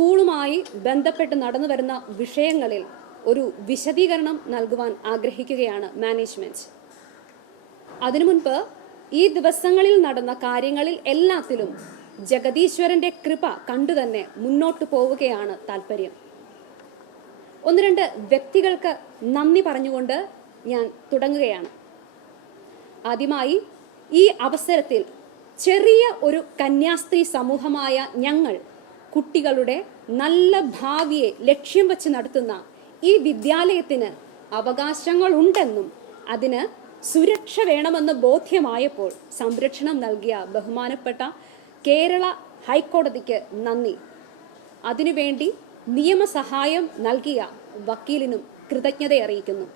സ്കൂളുമായി ബന്ധപ്പെട്ട് നടന്നു വരുന്ന വിഷയങ്ങളിൽ ഒരു വിശദീകരണം നൽകുവാൻ ആഗ്രഹിക്കുകയാണ് മാനേജ്മെന്റ്. അതിനു മുൻപ് ഈ ദിവസങ്ങളിൽ നടന്ന കാര്യങ്ങളിൽ എല്ലാത്തിലും ജഗദീശ്വരന്റെ കൃപ കണ്ടു തന്നെ മുന്നോട്ട് പോവുകയാണ് താല്പര്യം ഒന്ന് രണ്ട് വ്യക്തികൾക്ക് നന്ദി പറഞ്ഞുകൊണ്ട് ഞാൻ തുടങ്ങുകയാണ്. ആദ്യമായി ഈ അവസരത്തിൽ ചെറിയ ഒരു കന്യാസ്ത്രീ സമൂഹമായ ഞങ്ങൾ കുട്ടികളുടെ നല്ല ഭാവിയെ ലക്ഷ്യം വച്ച് നടത്തുന്ന ഈ വിദ്യാലയത്തിന് അവകാശങ്ങളുണ്ടെന്നും അതിന് സുരക്ഷ വേണമെന്ന് ബോധ്യമായപ്പോൾ സംരക്ഷണം നൽകിയ ബഹുമാനപ്പെട്ട കേരള ഹൈക്കോടതിക്ക് നന്ദി. അതിനുവേണ്ടി നിയമസഹായം നൽകിയ വക്കീലിനും കൃതജ്ഞത അറിയിക്കുന്നു.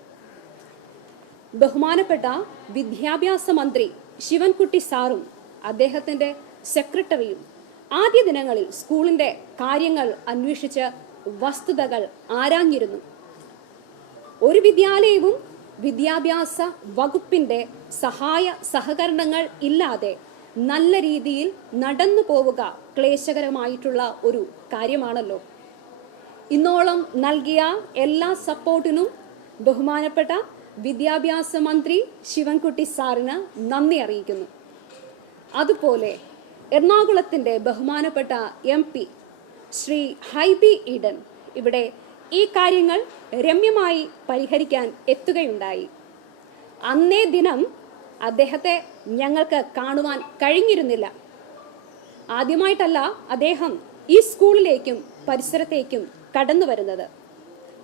ബഹുമാനപ്പെട്ട വിദ്യാഭ്യാസ മന്ത്രി ശിവൻകുട്ടി സാറും അദ്ദേഹത്തിന്റെ സെക്രട്ടറിയും ആദ്യ ദിനങ്ങളിൽ സ്കൂളിന്റെ കാര്യങ്ങൾ അന്വേഷിച്ച് വസ്തുതകൾ ആരാഞ്ഞിരുന്നു. ഒരു വിദ്യാലയവും വിദ്യാഭ്യാസ വകുപ്പിന്റെ സഹായ സഹകരണങ്ങൾ ഇല്ലാതെ നല്ല രീതിയിൽ നടന്നു പോവുക ക്ലേശകരമായിട്ടുള്ള ഒരു കാര്യമാണല്ലോ. ഇന്നോളം നൽകിയ എല്ലാ സപ്പോർട്ടിനും ബഹുമാനപ്പെട്ട വിദ്യാഭ്യാസ മന്ത്രി ശിവൻകുട്ടി സാറിന് നന്ദി അറിയിക്കുന്നു. അതുപോലെ എറണാകുളത്തിന്റെ ബഹുമാനപ്പെട്ട എം പി ശ്രീ ഹൈബി ഈഡൻ ഇവിടെ ഈ കാര്യങ്ങൾ രമ്യമായി പരിഹരിക്കാൻ എത്തുകയുണ്ടായി. അന്നേ ദിനം അദ്ദേഹത്തെ ഞങ്ങൾക്ക് കാണുവാൻ കഴിഞ്ഞിരുന്നില്ല. ആദ്യമായിട്ടല്ല അദ്ദേഹം ഈ സ്കൂളിലേക്കും പരിസരത്തേക്കും കടന്നു വരുന്നത്.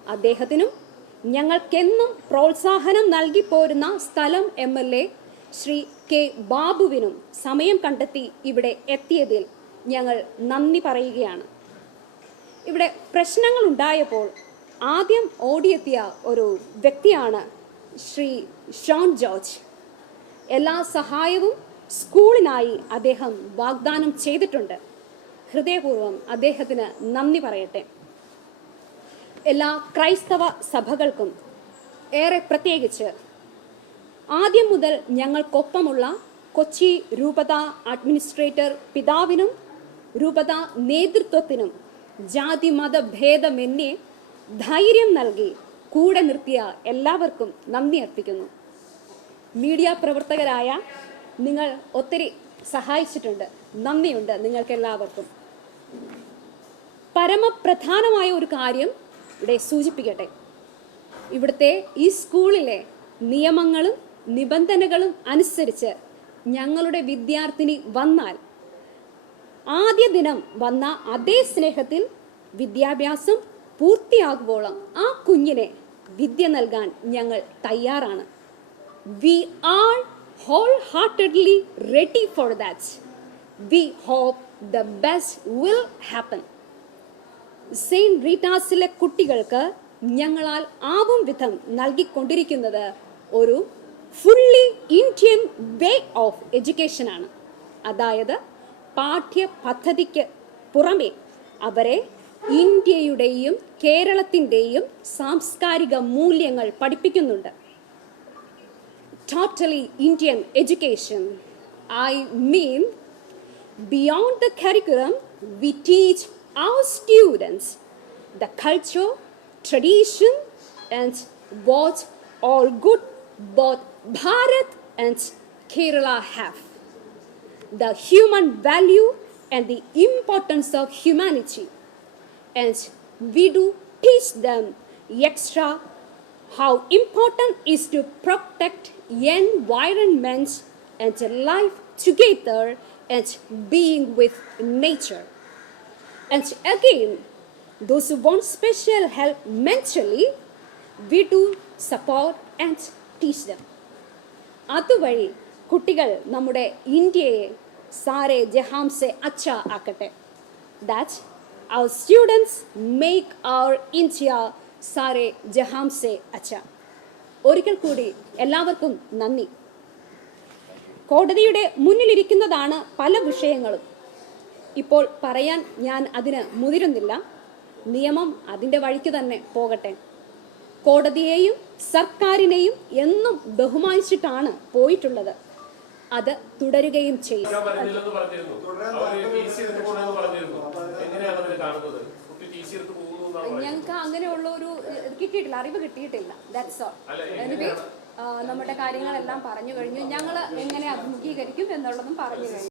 അദ്ദേഹത്തിനും ഞങ്ങൾക്കെന്നും പ്രോത്സാഹനം നൽകി പോരുന്ന സ്ഥലം M L A Shri K ബാബുവിനും സമയം കണ്ടെത്തി ഇവിടെ എത്തിയതിൽ ഞങ്ങൾ നന്ദി പറയുകയാണ്. ഇവിടെ പ്രശ്നങ്ങൾ ഉണ്ടായപ്പോൾ ആദ്യം ഓടിയെത്തിയ ഒരു വ്യക്തിയാണ് ശ്രീ ഷോൺ ജോർജ്. എല്ലാ സഹായവും സ്കൂളിനായി അദ്ദേഹം വാഗ്ദാനം ചെയ്തിട്ടുണ്ട്. ഹൃദയപൂർവം അദ്ദേഹത്തിന് നന്ദി പറയട്ടെ. എല്ലാ ക്രൈസ്തവ സഭകൾക്കും ഏറെ പ്രത്യേകിച്ച് ആദ്യം മുതൽ ഞങ്ങൾക്കൊപ്പമുള്ള കൊച്ചി രൂപത അഡ്മിനിസ്ട്രേറ്റർ പിതാവിനും രൂപത നേതൃത്വത്തിനും ജാതി മത ഭേദമെന്നെ ധൈര്യം നൽകി കൂടെ നിർത്തിയ എല്ലാവർക്കും നന്ദി അർപ്പിക്കുന്നു. മീഡിയ പ്രവർത്തകരായ നിങ്ങൾ ഒത്തിരി സഹായിച്ചിട്ടുണ്ട്. നന്ദിയുണ്ട് നിങ്ങൾക്കെല്ലാവർക്കും. പരമപ്രധാനമായ ഒരു കാര്യം ഇവിടെ സൂചിപ്പിക്കട്ടെ. ഇവിടുത്തെ ഈ സ്കൂളിലെ നിയമങ്ങളും നിബന്ധനകളും അനുസരിച്ച് ഞങ്ങളുടെ വിദ്യാർത്ഥിനി വന്നാൽ ആദ്യ ദിനം വന്ന അതേ സ്നേഹത്തിൽ വിദ്യാഭ്യാസം പൂർത്തിയാകുമ്പോളും ആ കുഞ്ഞിനെ വിദ്യ നൽകാൻ ഞങ്ങൾ തയ്യാറാണ്. We are whole heartedly ready for that we hope the best will happen Saint റീറ്റാസിലെ കുട്ടികൾക്ക് ഞങ്ങളാൽ ആവും വിധം നൽകിക്കൊണ്ടിരിക്കുന്നത് ഒരു ഫുള്ളി ഇന്ത്യൻ വേ ഓഫ് എഡ്യൂക്കേഷനാണ് അതായത് പാഠ്യപദ്ധതിക്ക് പുറമെ അവരെ ഇന്ത്യയുടെയും കേരളത്തിന്റെയും സാംസ്കാരിക മൂല്യങ്ങൾ പഠിപ്പിക്കുന്നുണ്ട്. Totally Indian education I mean beyond the curriculum we teach our students the culture tradition and watch all good both Bharat and Kerala have. The human value and the importance of humanity. And we do teach them extra how important is to protect environment and life together and being with nature. And again, those who want special help mentally, we do support and teach them അതുവഴി കുട്ടികൾ നമ്മുടെ ഇന്ത്യയെ സാരെ ജഹാംസെ അച്ഛ ആക്കട്ടെ. That our students make our India Saare ജഹാംസെ അച്ഛ. ഒരിക്കൽ കൂടി എല്ലാവർക്കും നന്ദി. കോടതിയുടെ മുന്നിലിരിക്കുന്നതാണ് പല വിഷയങ്ങളും. ഇപ്പോൾ പറയാൻ ഞാൻ അതിന് മുതിരുന്നില്ല. നിയമം അതിന്റെ വഴിക്ക് തന്നെ പോകട്ടെ. കോടതിയെയും സർക്കാരിനെയും എന്നും ബഹുമാനിച്ചിട്ടാണ് പോയിട്ടുള്ളത്. അത് തുടരുകയും ചെയ്യും. ഞങ്ങൾക്ക് അങ്ങനെയുള്ള ഒരു കിട്ടിയിട്ടില്ല അറിവ് കിട്ടിയിട്ടില്ല. ദാറ്റ്സ് ഓൾ എനിവേ നമ്മുടെ കാര്യങ്ങളെല്ലാം പറഞ്ഞു കഴിഞ്ഞു. ഞങ്ങൾ എങ്ങനെ അഭിമുഖീകരിക്കും എന്നുള്ളതും പറഞ്ഞു കഴിഞ്ഞു.